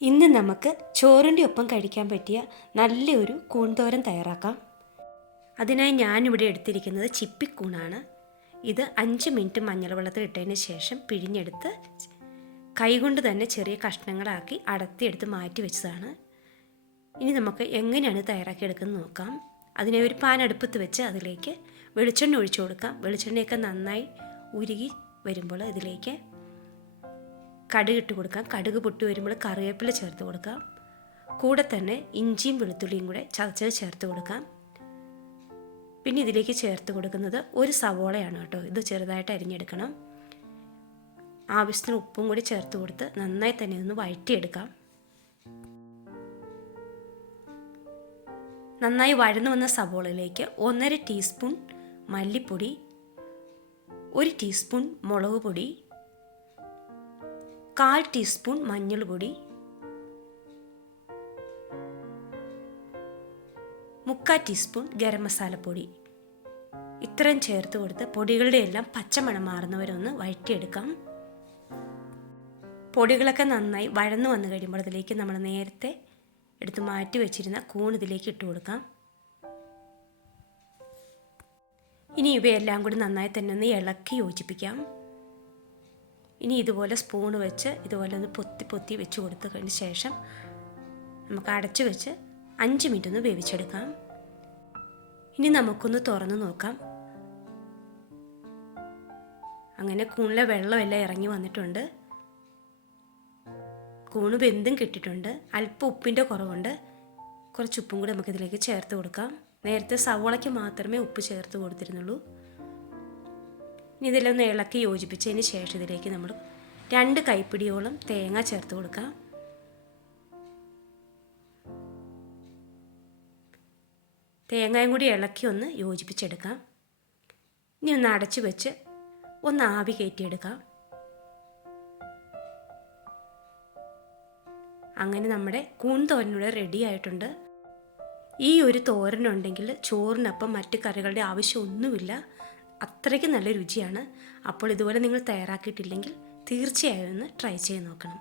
ഇന്ന് നമുക്ക് ചോറിൻ്റെ ഒപ്പം കഴിക്കാൻ പറ്റിയ നല്ലൊരു കൂൺതോരൻ തയ്യാറാക്കാം. അതിനായി ഞാനിവിടെ എടുത്തിരിക്കുന്നത് ചിപ്പിക്കൂണാണ്. ഇത് 5 മിനിറ്റ് മഞ്ഞൾ വെള്ളത്തിൽ ഇട്ടതിന് ശേഷം പിഴിഞ്ഞെടുത്ത് കൈകൊണ്ട് തന്നെ ചെറിയ കഷ്ണങ്ങളാക്കി അടർത്തിയെടുത്ത് മാറ്റി വെച്ചതാണ്. ഇനി നമുക്ക് എങ്ങനെയാണ് തയ്യാറാക്കിയെടുക്കുന്നത് നോക്കാം. അതിനെ ഒരു പാൻ അടുപ്പത്ത് വെച്ച് അതിലേക്ക് വെളിച്ചെണ്ണ ഒഴിച്ചു കൊടുക്കാം. വെളിച്ചെണ്ണയൊക്കെ നന്നായി ഉരുകി വരുമ്പോൾ ഇതിലേക്ക് കടുക് ഇട്ട് കൊടുക്കാം. കടുക് പൊട്ടി വരുമ്പോൾ കറിവേപ്പില ചേർത്ത് കൊടുക്കാം. കൂടെ തന്നെ ഇഞ്ചിയും വെളുത്തുള്ളിയും കൂടെ ചതച്ചത് ചേർത്ത് കൊടുക്കാം. പിന്നെ ഇതിലേക്ക് ചേർത്ത് കൊടുക്കുന്നത് ഒരു സവോളയാണ് കേട്ടോ. ഇത് ചെറുതായിട്ട് അരിഞ്ഞെടുക്കണം. ആവശ്യത്തിന് ഉപ്പും കൂടി ചേർത്ത് കൊടുത്ത് നന്നായി തന്നെ ഒന്ന് വഴറ്റിയെടുക്കാം. നന്നായി വഴന്നു വന്ന സവോളയിലേക്ക് 1.5 ടീസ്പൂൺ മല്ലിപ്പൊടി, 1 ടീസ്പൂൺ മുളക് പൊടി, 1/4 ടീസ്പൂൺ മഞ്ഞൾപ്പൊടി, 1/4 ടീസ്പൂൺ ഗരം മസാലപ്പൊടി ഇത്രയും ചേർത്ത് കൊടുത്ത് പൊടികളുടെ എല്ലാം പച്ചമണം മാറുന്നവരൊന്ന് വഴറ്റിയെടുക്കാം. പൊടികളൊക്കെ നന്നായി വഴന്നു വന്നു കഴിയുമ്പോൾ അതിലേക്ക് നമ്മൾ നേരത്തെ എടുത്ത് മാറ്റി വെച്ചിരുന്ന കൂൺ ഇതിലേക്ക് ഇട്ട് കൊടുക്കാം. ഇനി ഇവയെല്ലാം കൂടി നന്നായി തന്നെ ഒന്ന് ഇളക്കി യോജിപ്പിക്കാം. ഇനി ഇതുപോലെ സ്പൂണ് വെച്ച് ഇതുപോലെ ഒന്ന് പൊത്തി വെച്ച് കൊടുത്തതിന് ശേഷം നമുക്ക് അടച്ചു വെച്ച് 5 മിനിറ്റ് ഒന്ന് വേവിച്ചെടുക്കാം. ഇനി നമുക്കൊന്ന് തുറന്ന് നോക്കാം. അങ്ങനെ കൂണിലെ വെള്ളമെല്ലാം ഇറങ്ങി വന്നിട്ടുണ്ട്. കൂണ് വെന്തും കിട്ടിയിട്ടുണ്ട്. അല്പം ഉപ്പിൻ്റെ കുറവുണ്ട്. കുറച്ച് ഉപ്പും കൂടി നമുക്കിതിലേക്ക് ചേർത്ത് കൊടുക്കാം. നേരത്തെ സവോളയ്ക്ക് മാത്രമേ ഉപ്പ് ചേർത്ത് കൊടുത്തിരുന്നുള്ളൂ. ഇനി ഇതെല്ലാം ഒന്ന് ഇളക്കി യോജിപ്പിച്ചതിന് ശേഷം ഇതിലേക്ക് നമ്മൾ 2 കൈപ്പിടിയോളം തേങ്ങ ചേർത്ത് കൊടുക്കാം. തേങ്ങയും കൂടി ഇളക്കി ഒന്ന് യോജിപ്പിച്ചെടുക്കാം. ഇനി ഒന്ന് അടച്ചു വെച്ച് ഒന്ന് ആവി കയറ്റിയെടുക്കാം. അങ്ങനെ നമ്മുടെ കൂൺ തോരനിവിടെ റെഡി ആയിട്ടുണ്ട്. ഈ ഒരു തോരനുണ്ടെങ്കിൽ ചോറിനൊപ്പം മറ്റ് കറികളുടെ ആവശ്യമൊന്നുമില്ല. അത്രയ്ക്ക് നല്ല രുചിയാണ്. അപ്പോൾ ഇതുപോലെ നിങ്ങൾ തയ്യാറാക്കിയിട്ടില്ലെങ്കിൽ തീർച്ചയായും ഒന്ന് ട്രൈ ചെയ്ത് നോക്കണം.